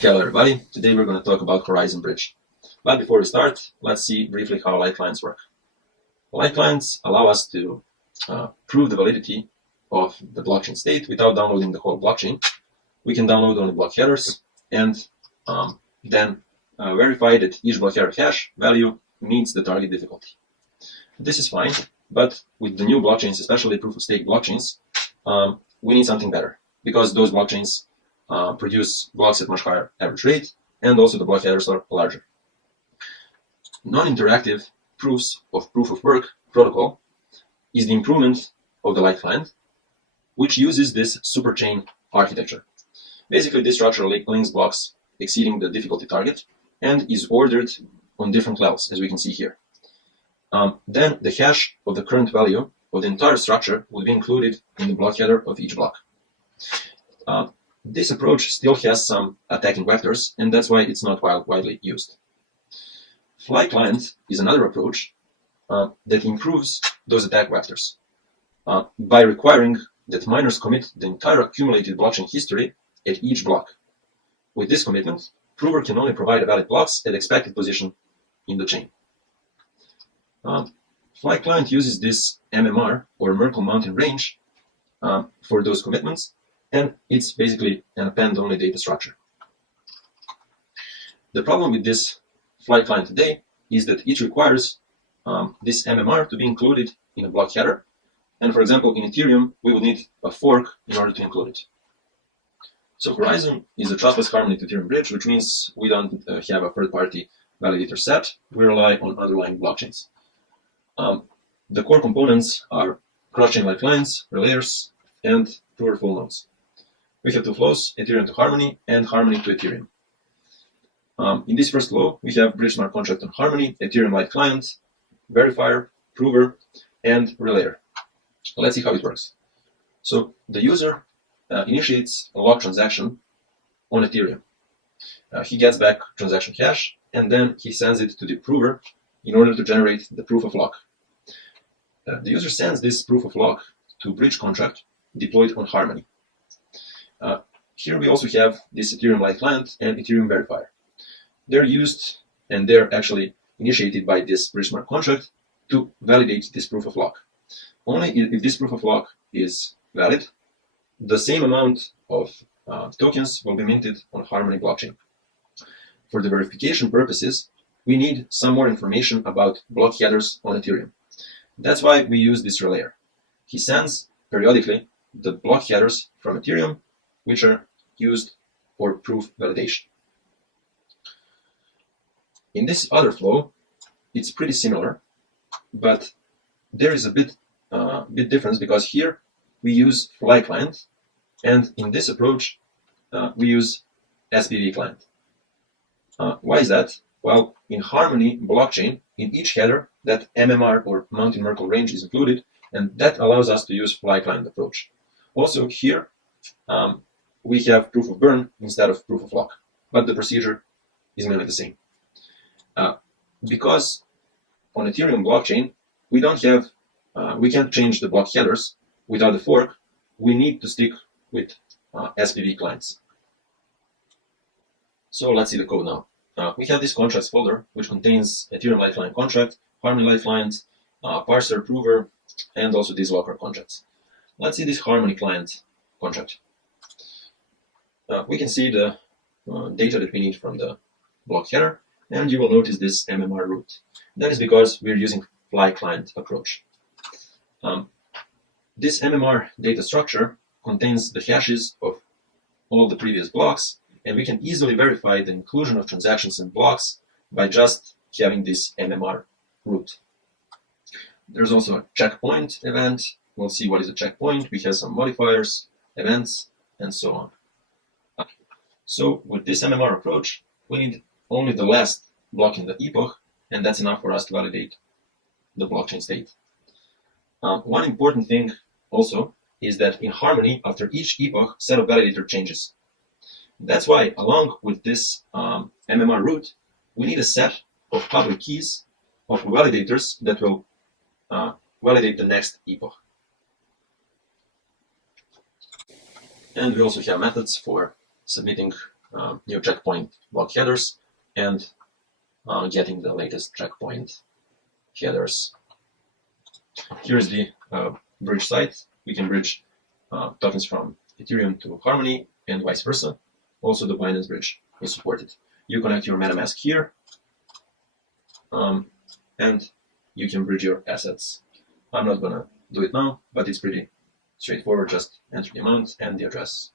Hello everybody, today we're going to talk about Horizon Bridge. But before we start, let's see briefly how lifelines work. Lifelines allow us to prove the validity of the blockchain state without downloading the whole blockchain. We can download only block headers and then verify that each block header hash value meets the target difficulty. This is fine, but with the new blockchains, especially proof-of-stake blockchains, we need something better because those blockchains produce blocks at much higher average rate, and also the block headers are larger. Non-interactive proofs of proof of work protocol is the improvement of the lifeline, which uses this superchain architecture. Basically, this structure links blocks exceeding the difficulty target and is ordered on different levels, as we can see here. Then the hash of the current value of the entire structure would be included in the block header of each block. This approach still has some attacking vectors, and that's why it's not widely used. Fly client is another approach that improves those attack vectors by requiring that miners commit the entire accumulated blockchain history at each block. With this commitment, prover can only provide valid blocks at expected position in the chain. Fly client uses this MMR, or Merkle Mountain Range, for those commitments, and it's basically an append-only data structure. The problem with this Fly client today is that it requires this MMR to be included in a block header, and for example, in Ethereum, we would need a fork in order to include it. So Horizon is a trustless Harmony to Ethereum bridge, which means we don't have a third-party validator set. We rely on underlying blockchains. The core components are cross-chain lifelines, relayers, and prover full nodes. We have two flows, Ethereum to Harmony and Harmony to Ethereum. In this first flow, we have bridge smart contract on Harmony, Ethereum light client, verifier, prover, and relayer. Let's see how it works. So the user initiates a lock transaction on Ethereum. He gets back transaction hash, and then he sends it to the prover in order to generate the proof of lock. The user sends this proof of lock to bridge contract deployed on Harmony. Here we also have this Ethereum light client and Ethereum verifier. They're used and they're actually initiated by this bridge smart contract to validate this proof of lock. Only if this proof of lock is valid, the same amount of tokens will be minted on Harmony blockchain. For the verification purposes, we need some more information about block headers on Ethereum. That's why we use this relayer. He sends periodically the block headers from Ethereum, which are used for proof validation. In this other flow, it's pretty similar, but there is a bit difference because here we use Fly client, and in this approach we use SPV client. Why is that? Well, in Harmony blockchain, in each header, that MMR or Mountain Merkle range is included, and that allows us to use Fly client approach. Also here, we have proof of burn instead of proof of lock, but the procedure is mainly the same. Because on Ethereum blockchain, we can't change the block headers without a fork. We need to stick with SPV clients. So let's see the code now. We have this contracts folder, which contains Ethereum Lifeline contract, Harmony Lifeline, parser, prover, and also these locker contracts. Let's see this Harmony client contract. We can see the data that we need from the block header, and you will notice this MMR root. That is because we're using Fly client approach. This MMR data structure contains the hashes of all the previous blocks, and we can easily verify the inclusion of transactions in blocks by just having this MMR root. There's also a checkpoint event. We'll see what is a checkpoint. We have some modifiers, events, and so on. So with this MMR approach, we need only the last block in the epoch, and that's enough for us to validate the blockchain state. One important thing also is that in Harmony, after each epoch, set of validator changes. That's why, along with this MMR root, we need a set of public keys of validators that will validate the next epoch. And we also have methods for submitting new checkpoint block headers and getting the latest checkpoint headers. Here's the bridge site. We can bridge tokens from Ethereum to Harmony and vice versa. Also, the Binance bridge is supported. You connect your MetaMask here, and you can bridge your assets. I'm not gonna do it now, but it's pretty straightforward. Just enter the amount and the address.